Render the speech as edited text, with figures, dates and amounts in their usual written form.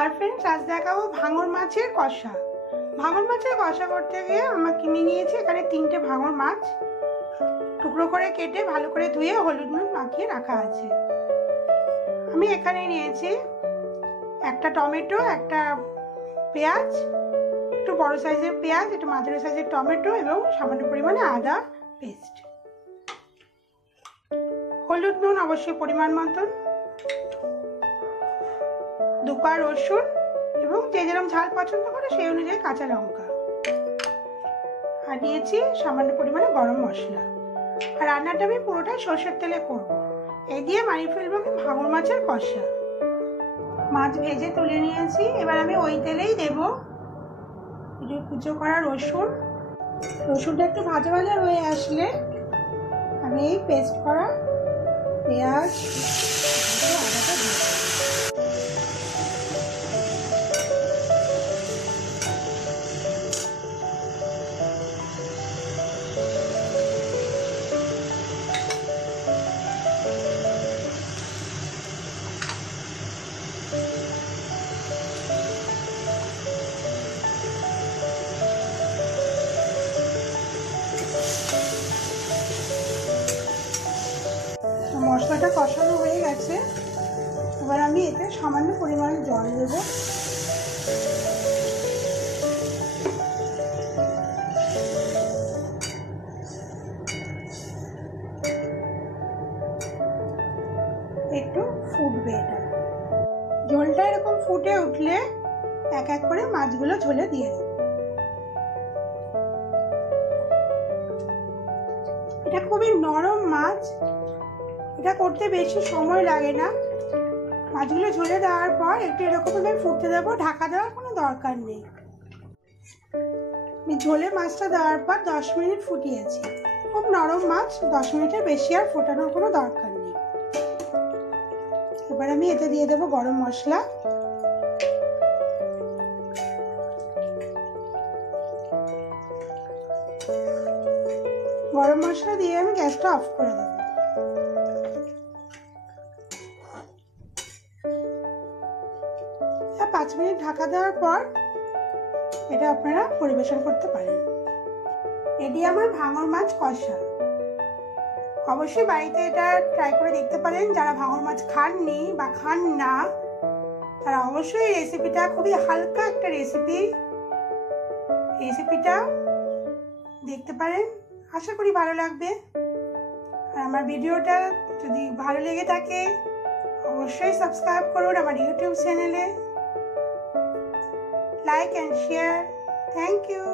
আর friends, আজ দেখাবো ভাঙর মাছের কষা। ভাঙর মাছের কষা করতে গিয়ে আমরা কিনে নিয়েছি এখানে 3টে ভাঙর মাছ, টুকরো করে কেটে ভালো করে ধুয়ে হলুদ নুন মাখিয়ে রাখা আছে। আমি এখানে নিয়েছি একটা টমেটো, একটা পেঁয়াজ, একটু বড় সাইজের পেঁয়াজ, একটু মাঝারি সাইজের টমেটো এবং সামান্য পরিমাণে আদা পেস্ট। হলুদ নুন অবশ্যই পরিমাণ মতন, 2 কোয়া রসুন এবং যে যেরকম ঝাল পছন্দ করে সেই অনুযায়ী কাঁচা লঙ্কা, আর নিয়েছি সামান্য পরিমাণে গরম মশলা। আর রান্নাটা আমি পুরোটাই সর্ষের তেলে করব। এই দিয়ে বানিয়ে ফেলবো আমি ভাঙর মাছের কষা। মাছ ভেজে তুলে নিয়েছি, এবার আমি ওই তেলেই দেব কুচো করা রসুন। রসুনটা একটু ভাজা ভাজা হয়ে আসলে আমি এই পেস্ট করা পেঁয়াজ আদাটা দিয়ে দেবো। মশলাটা কষানো হয়ে গেছে, এবার আমি এতে সামান্য পরিমাণে জল দেব। একটু ফুটবে এটা, ঝোলটা এরকম ফুটে উঠলে এক এক করে মাছগুলো ঝোলে দিয়ে দেব। এটা খুবই নরম মাছ, এটা করতে বেশি সময় লাগে না। মাছগুলো ঝোলে দেওয়ার পর একটু এরকম ভাবে ফুটতে দেবো, ঢাকা দেওয়ার কোনো দরকার নেই। আমি ঝোলে মাছটা দেওয়ার পর 10 মিনিট ফুটিয়েছি। খুব নরম মাছ, 10 মিনিটের বেশি আর ফোটানোর কোনো দরকার নেই। এবার আমি এতে দিয়ে দেবো গরম মশলা, গরম মশলা দিয়ে আমি গ্যাসটা অফ করে দেবো। 5 মিনিট ঢাকা দেওয়ার পর এটা আপনারা পরিবেশন করতে পারেন। এটি আমার ভাঙর মাছ কষা। অবশ্যই বাড়িতে এটা ট্রাই করে দেখতে পারেন। যারা ভাঙর মাছ খাননি বা খান না তারা অবশ্যই রেসিপিটা, খুবই হালকা একটা রেসিপিটা দেখতে পারেন। আশা করি ভালো লাগবে। আর আমার ভিডিওটা যদি ভালো লেগে থাকে অবশ্যই সাবস্ক্রাইব করুন আমার ইউটিউব চ্যানেলে। Like and share. Thank you.